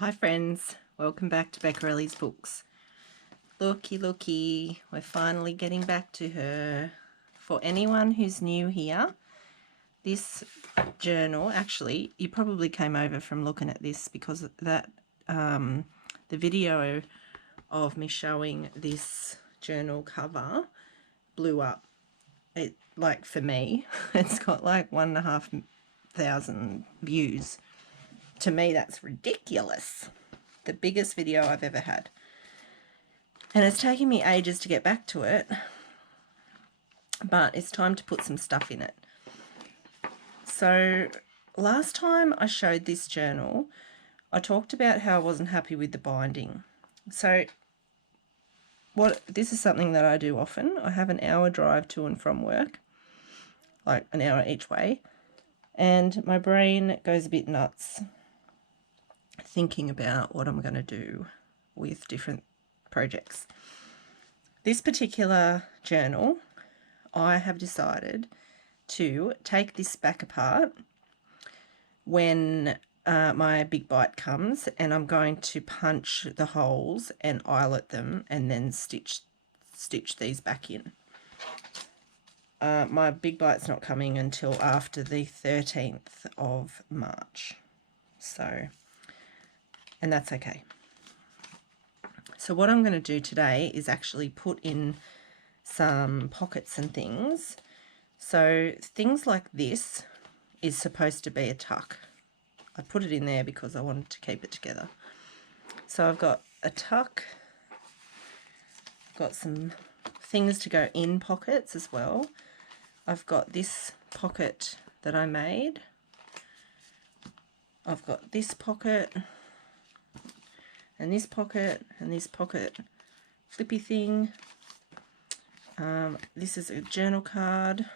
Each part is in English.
Hi friends, welcome back to Beccarelli's Books. Looky, we're finally getting back to her. For anyone who's new here, this journal, actually, you probably came over from looking at this because that the video of me showing this journal cover blew up. It, like, for me, it's got like 1,500 views. To me, that's ridiculous. The biggest video I've ever had. And it's taken me ages to get back to it, but it's time to put some stuff in it. So last time I showed this journal, I talked about how I wasn't happy with the binding. So this is something that I do often. I have an hour drive to and from work, like an hour each way, and my brain goes a bit nuts thinking about what I'm going to do with different projects. This particular journal, I have decided to take this back apart when my big bite comes, and I'm going to punch the holes and eyelet them and then stitch these back in. My big bite's not coming until after the 13th of March, so, and that's okay. So what I'm going to do today is actually put in some pockets and things. So things like this is supposed to be a tuck. I put it in there because I wanted to keep it together. So I've got a tuck, got some things to go in pockets as well. I've got this pocket that I made. I've got this pocket and this pocket and this pocket flippy thing. This is a journal card.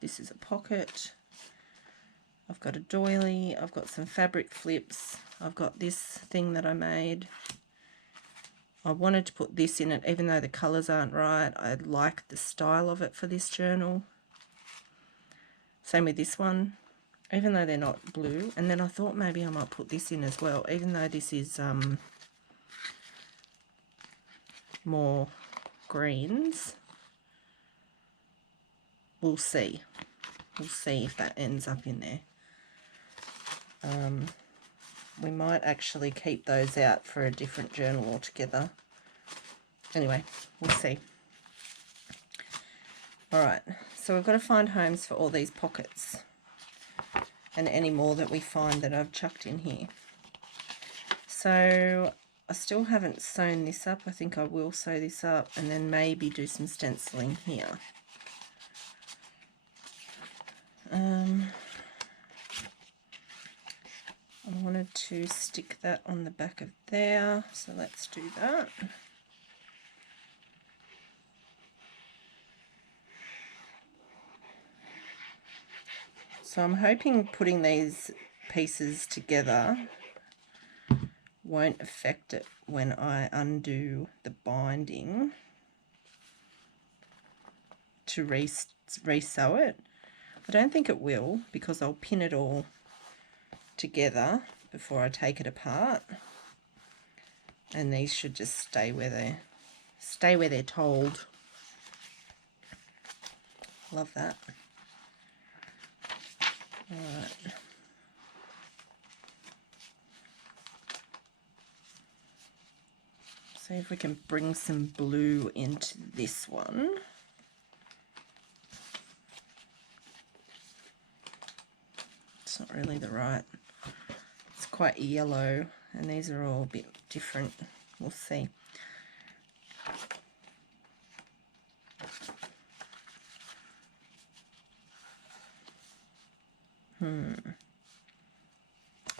This is a pocket. I've got a doily. I've got some fabric flips. I've got this thing that I made. I wanted to put this in it even though the colours aren't right. I like the style of it for this journal. Same with this one, even though they're not blue. And then I thought maybe I might put this in as well, even though this is more greens. We'll see. We'll see if that ends up in there. We might actually keep those out for a different journal altogether. Anyway, we'll see. Alright, so we've got to find homes for all these pockets and any more that we find that I've chucked in here. So I still haven't sewn this up. I think I will sew this up and then maybe do some stenciling here. I wanted to stick that on the back of there, so let's do that. So I'm hoping putting these pieces together won't affect it when I undo the binding to resew it. I don't think it will, because I'll pin it all together before I take it apart, and these should just stay where they're told. Love that. Alright. See if we can bring some blue into this one. It's not really the right. It's quite yellow, and these are all a bit different. We'll see.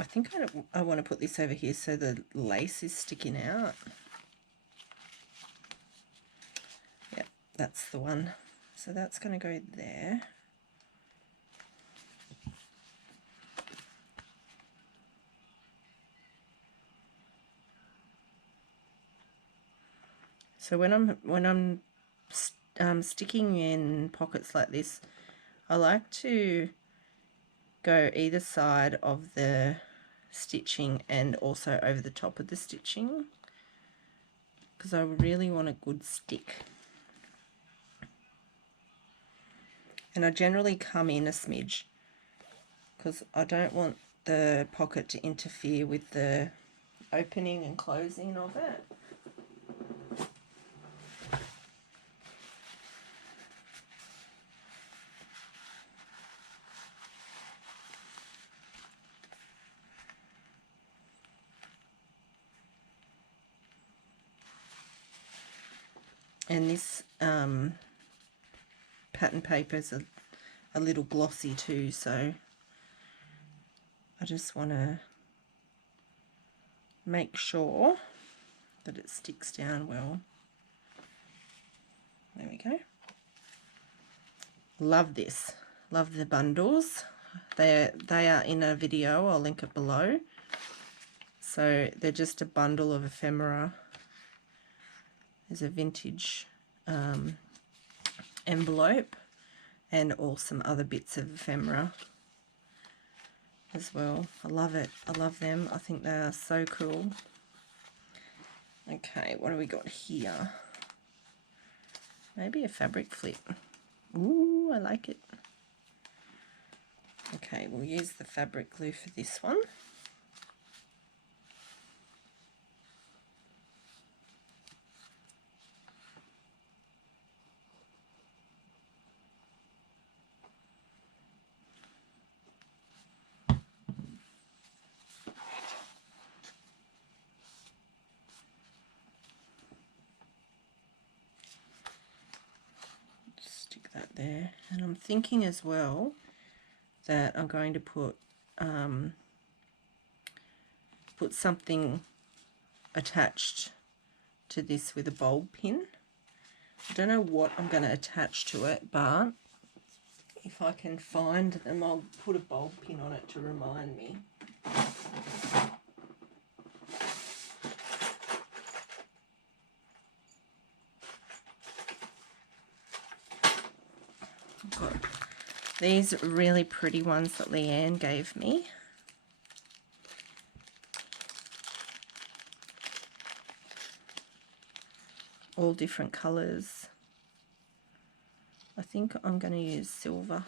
I think I want to put this over here so the lace is sticking out. Yep, that's the one. So that's going to go there. So when I'm sticking in pockets like this, I like to go either side of the stitching and also over the top of the stitching, because I really want a good stick. And I generally come in a smidge because I don't want the pocket to interfere with the opening and closing of it. And this pattern paper is a little glossy too, so I just want to make sure that it sticks down well. There we go. Love this. Love the bundles. They are in a video. I'll link it below. So they're just a bundle of ephemera. There's a vintage envelope and all some other bits of ephemera as well. I love it. I love them. I think they are so cool. Okay, what do we got here? Maybe a fabric flip. Ooh, I like it. Okay, we'll use the fabric glue for this one. Stick that there. And I'm thinking as well that I'm going to put something attached to this with a bulb pin. I don't know what I'm going to attach to it, but if I can find them, I'll put a bulb pin on it to remind me. I've got these really pretty ones that Leanne gave me. All different colours. I think I'm going to use silver.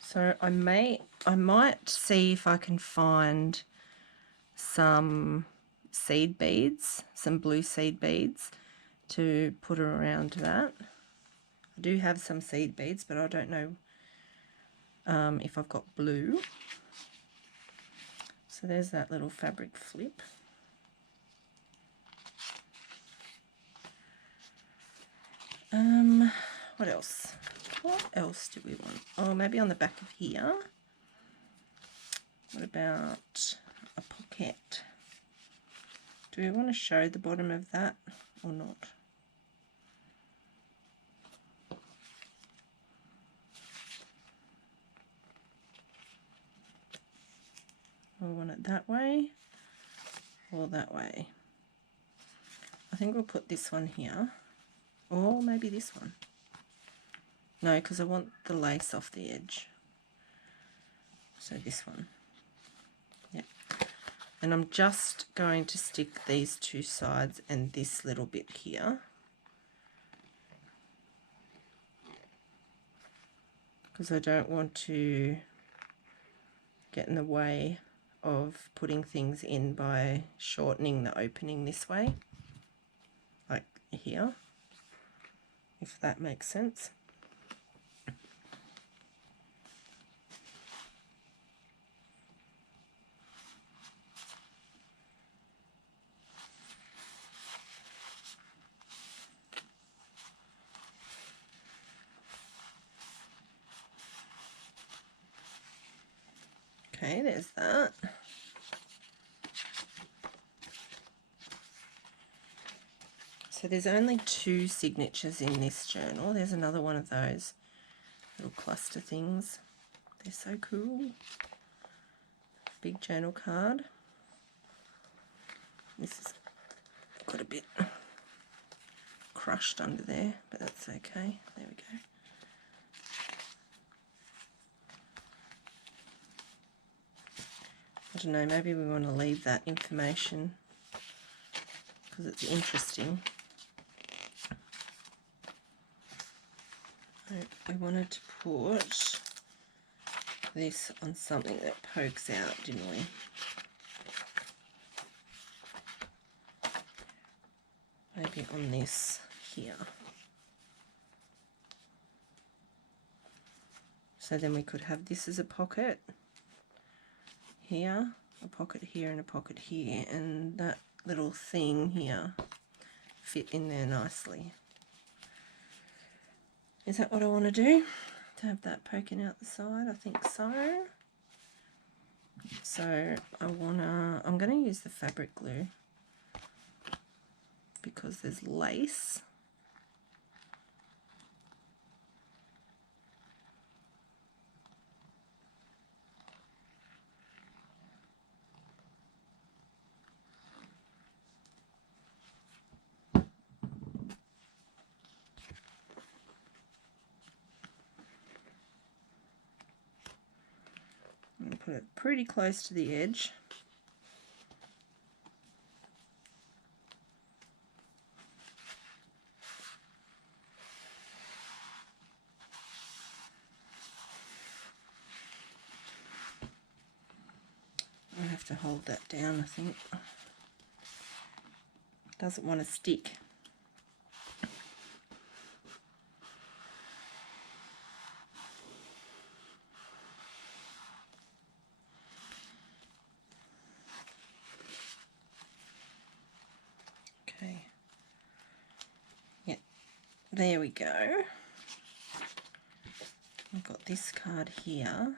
So I might see if I can find some seed beads, some blue seed beads to put around that. I do have some seed beads, but I don't know if I've got blue. So there's that little fabric flip. What else? What else do we want? Oh, maybe on the back of here. What about a pocket? Do we want to show the bottom of that or not? We want it that way or that way. I think we'll put this one here, or maybe this one. No, because I want the lace off the edge. So this one. Yep. And I'm just going to stick these two sides and this little bit here, because I don't want to get in the way of putting things in by shortening the opening this way, like here, if that makes sense. Okay, there's that. So there's only 2 signatures in this journal. There's another one of those little cluster things. They're so cool. Big journal card. This has got a bit crushed under there, but that's okay. There we go. I don't know, maybe we want to leave that information because it's interesting. We wanted to put this on something that pokes out, didn't we? Maybe on this here. So then we could have this as a pocket here, a pocket here, and a pocket here, and that little thing here fit in there nicely. Is that what I want to do? To have that poking out the side? I think so. So I'm going to use the fabric glue because there's lace. I'm going to put it pretty close to the edge. I have to hold that down, I think. Doesn't want to stick. Okay. Yeah, there we go. I've got this card here.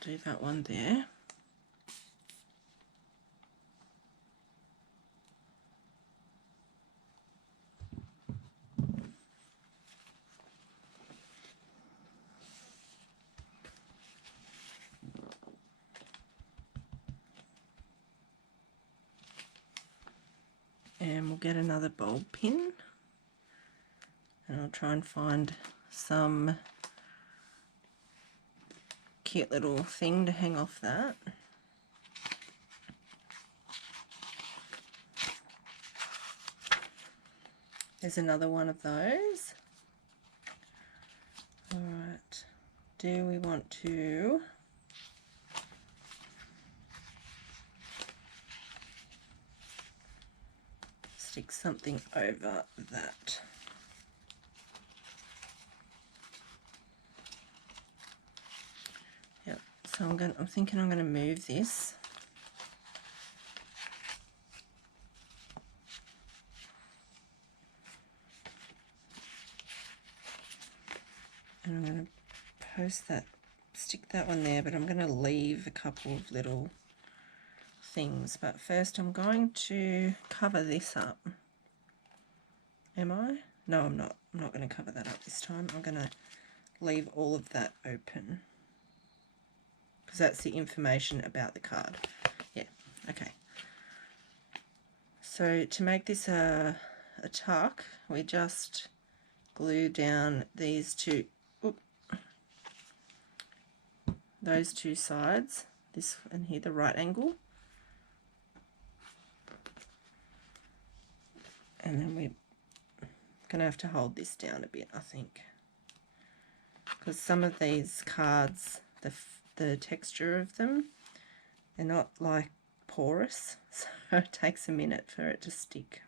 Do that one there. And we'll get another bulb pin, and I'll try and find some cute little thing to hang off that. There's another one of those. Alright, do we want to stick something over that? Yep, so I'm thinking I'm going to move this. And I'm going to post that, stick that one there, but I'm going to leave a couple of little things. But first I'm going to cover this up. Am I? No, I'm not. I'm not going to cover that up this time. I'm going to leave all of that open because that's the information about the card. Yeah, okay. So to make this a tuck, we just glue down these two, those two sides, this and here, the right angle, and then we're gonna have to hold this down a bit, I think, because some of these cards, the texture of them, they're not like porous, so it takes a minute for it to stick.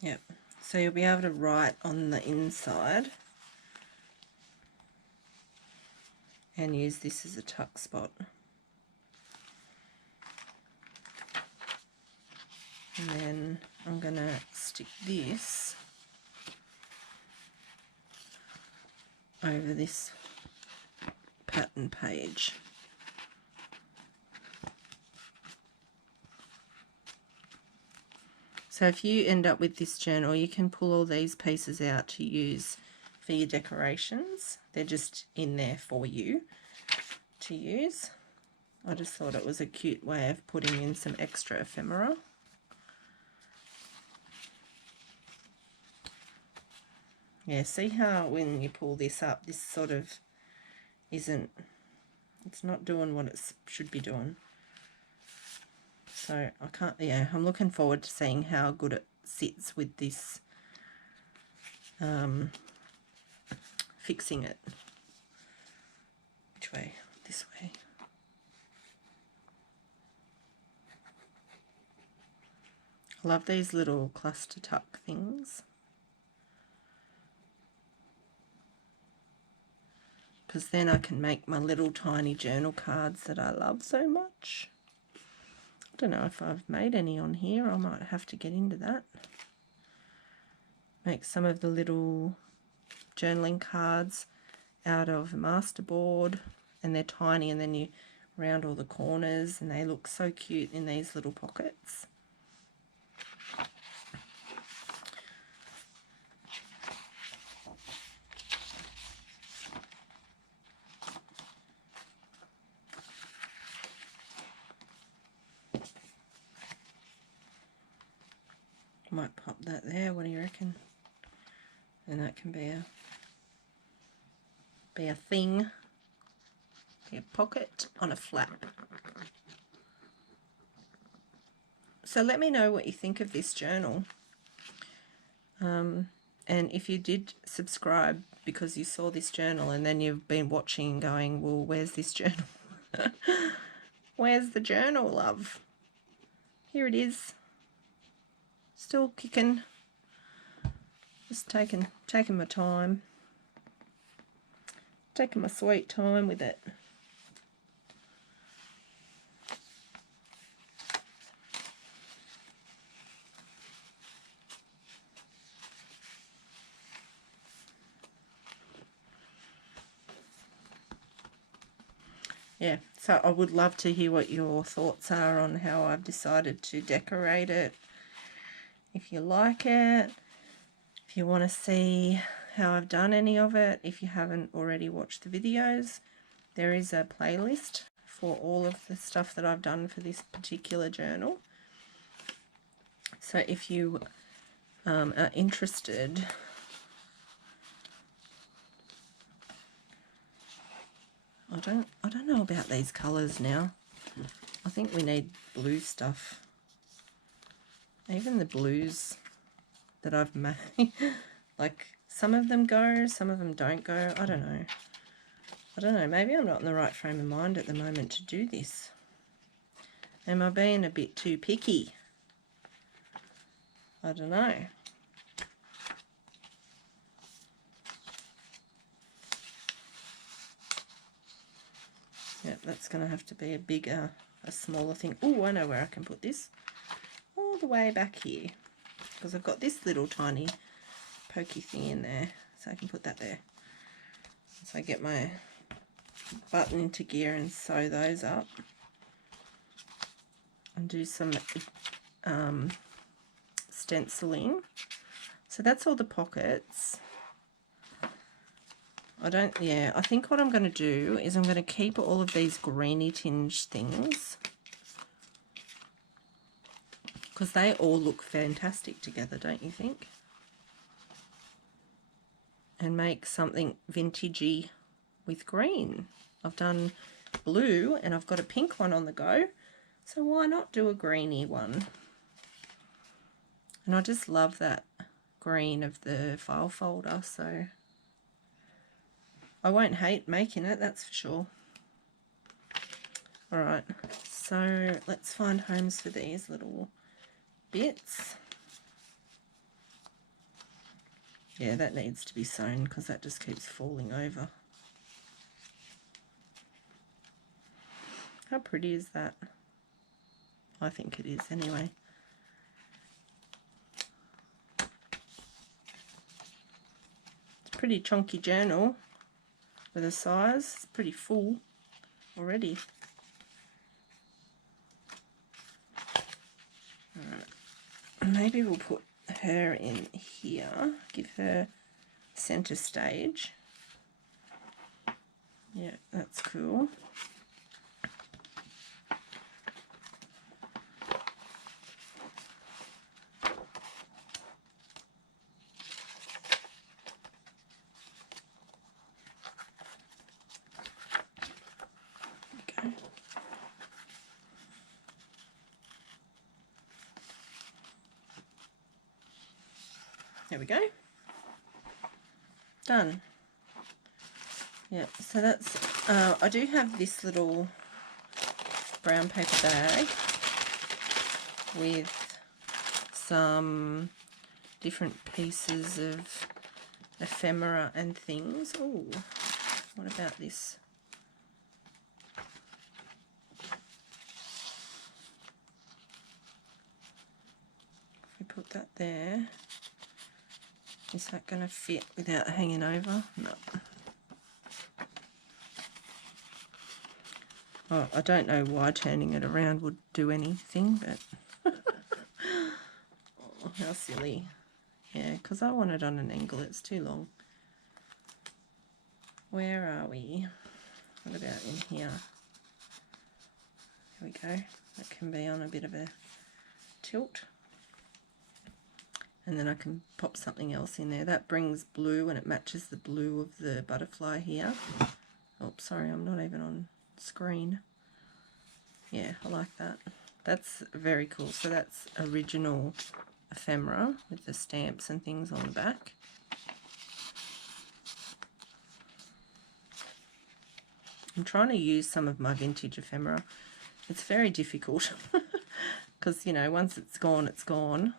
Yep, so you'll be able to write on the inside and use this as a tuck spot. And then I'm going to stick this over this pattern page. So if you end up with this journal, you can pull all these pieces out to use for your decorations. They're just in there for you to use. I just thought it was a cute way of putting in some extra ephemera. Yeah, see how when you pull this up, this sort of isn't, it's not doing what it should be doing. So I can't, yeah, I'm looking forward to seeing how good it sits with this, fixing it. Which way? This way. I love these little cluster tuck things, because then I can make my little tiny journal cards that I love so much. I don't know if I've made any on here. I might have to get into that. Make some of the little journaling cards out of masterboard, and they're tiny, and then you round all the corners and they look so cute in these little pockets. Might pop that there, what do you reckon? And that can be a thing, be a pocket on a flap. So let me know what you think of this journal. And if you did subscribe because you saw this journal and then you've been watching and going, well, where's this journal? Where's the journal, love? Here it is. Still kicking. Just taking my time. Taking my sweet time with it. Yeah, so I would love to hear what your thoughts are on how I've decided to decorate it. If you like it, if you want to see how I've done any of it, if you haven't already watched the videos, there is a playlist for all of the stuff that I've done for this particular journal. So if you are interested, I don't know about these colours now. I think we need blue stuff. Even the blues that I've made, like some of them go, some of them don't go. I don't know. Maybe I'm not in the right frame of mind at the moment to do this. Am I being a bit too picky? I don't know. Yep, that's going to have to be a smaller thing. Oh, I know where I can put this. All the way back here. Because I've got this little tiny pokey thing in there. So I can put that there. So I get my button into gear and sew those up. And do some stenciling. So that's all the pockets. I think what I'm going to do is I'm going to keep all of these greeny tinge things, because they all look fantastic together, don't you think? And make something vintagey with green. I've done blue and I've got a pink one on the go, so why not do a greeny one? And I just love that green of the file folder, so I won't hate making it, that's for sure. Alright, so let's find homes for these little bits. Yeah, that needs to be sewn because that just keeps falling over. How pretty is that? I think it is anyway. It's a pretty chunky journal for the size. It's pretty full already. Alright. maybe we'll put her in here, give her center stage. Yeah, that's cool. Okay. There we go. Done. Yeah, so that's, I do have this little brown paper bag with some different pieces of ephemera and things. Oh, what about this? If we put that there, is that going to fit without hanging over? No. Oh, I don't know why turning it around would do anything, but oh, how silly. Yeah, because I want it on an angle. It's too long. Where are we? What about in here? Here we go. That can be on a bit of a tilt. And then I can pop something else in there. That brings blue and it matches the blue of the butterfly here. Oh, sorry, I'm not even on screen. Yeah, I like that. That's very cool. So that's original ephemera with the stamps and things on the back. I'm trying to use some of my vintage ephemera. It's very difficult because, you know, once it's gone, it's gone.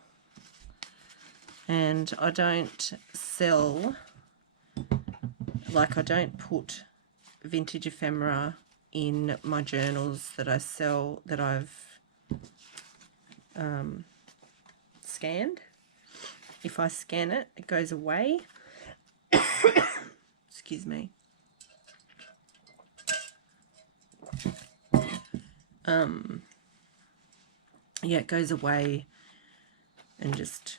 And I don't sell, like I don't put vintage ephemera in my journals that I sell, that I've scanned. If I scan it, it goes away. Excuse me. Yeah, it goes away and just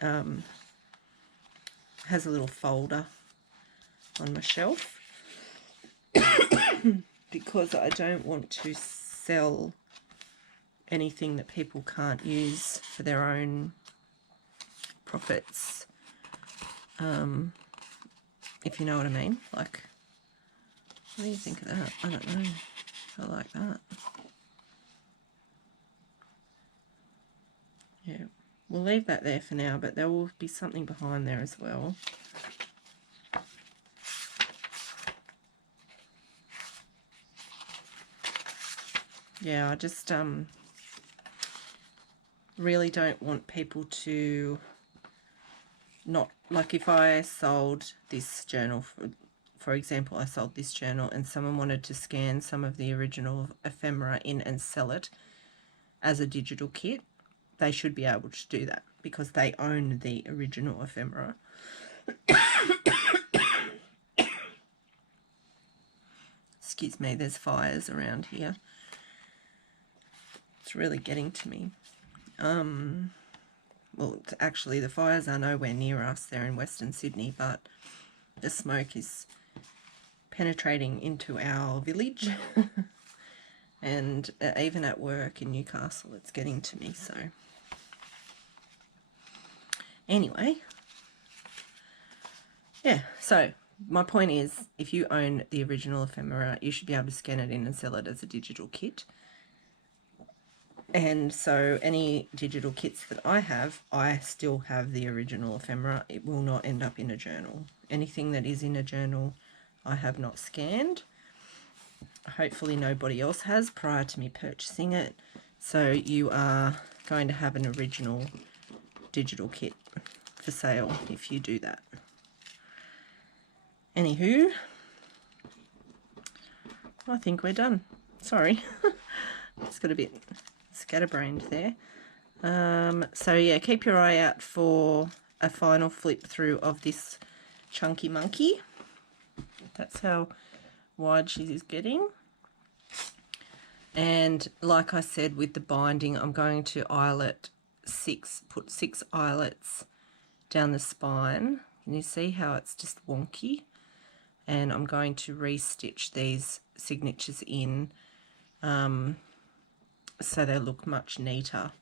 has a little folder on my shelf because I don't want to sell anything that people can't use for their own profits, if you know what I mean. Like, what do you think of that? I don't know. I like that. Yeah, we'll leave that there for now, but there will be something behind there as well. Yeah, I just really don't want people to not, like if I sold this journal, for example, I sold this journal and someone wanted to scan some of the original ephemera in and sell it as a digital kit, they should be able to do that because they own the original ephemera. Excuse me, there's fires around here. It's really getting to me. Well, actually the fires are nowhere near us. They're in Western Sydney, but the smoke is penetrating into our village. And even at work in Newcastle, it's getting to me. So anyway, yeah, so my point is, if you own the original ephemera, you should be able to scan it in and sell it as a digital kit. And so any digital kits that I have, I still have the original ephemera. It will not end up in a journal. Anything that is in a journal, I have not scanned. Hopefully nobody else has prior to me purchasing it. So you are going to have an original digital kit for sale if you do that. Anywho, I think we're done. Sorry, it's got a bit scatterbrained there. So yeah, keep your eye out for a final flip through of this chunky monkey. That's how wide she is getting. And like I said with the binding, I'm going to eyelet put 6 eyelets down the spine. Can you see how it's just wonky? And I'm going to restitch these signatures in so they look much neater.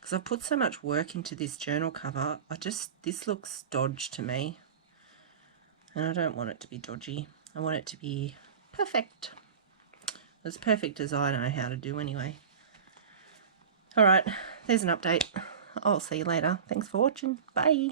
Because I've put so much work into this journal cover, this looks dodgy to me. And I don't want it to be dodgy. I want it to be perfect. As perfect as I know how to do anyway. Alright, there's an update. I'll see you later. Thanks for watching. Bye.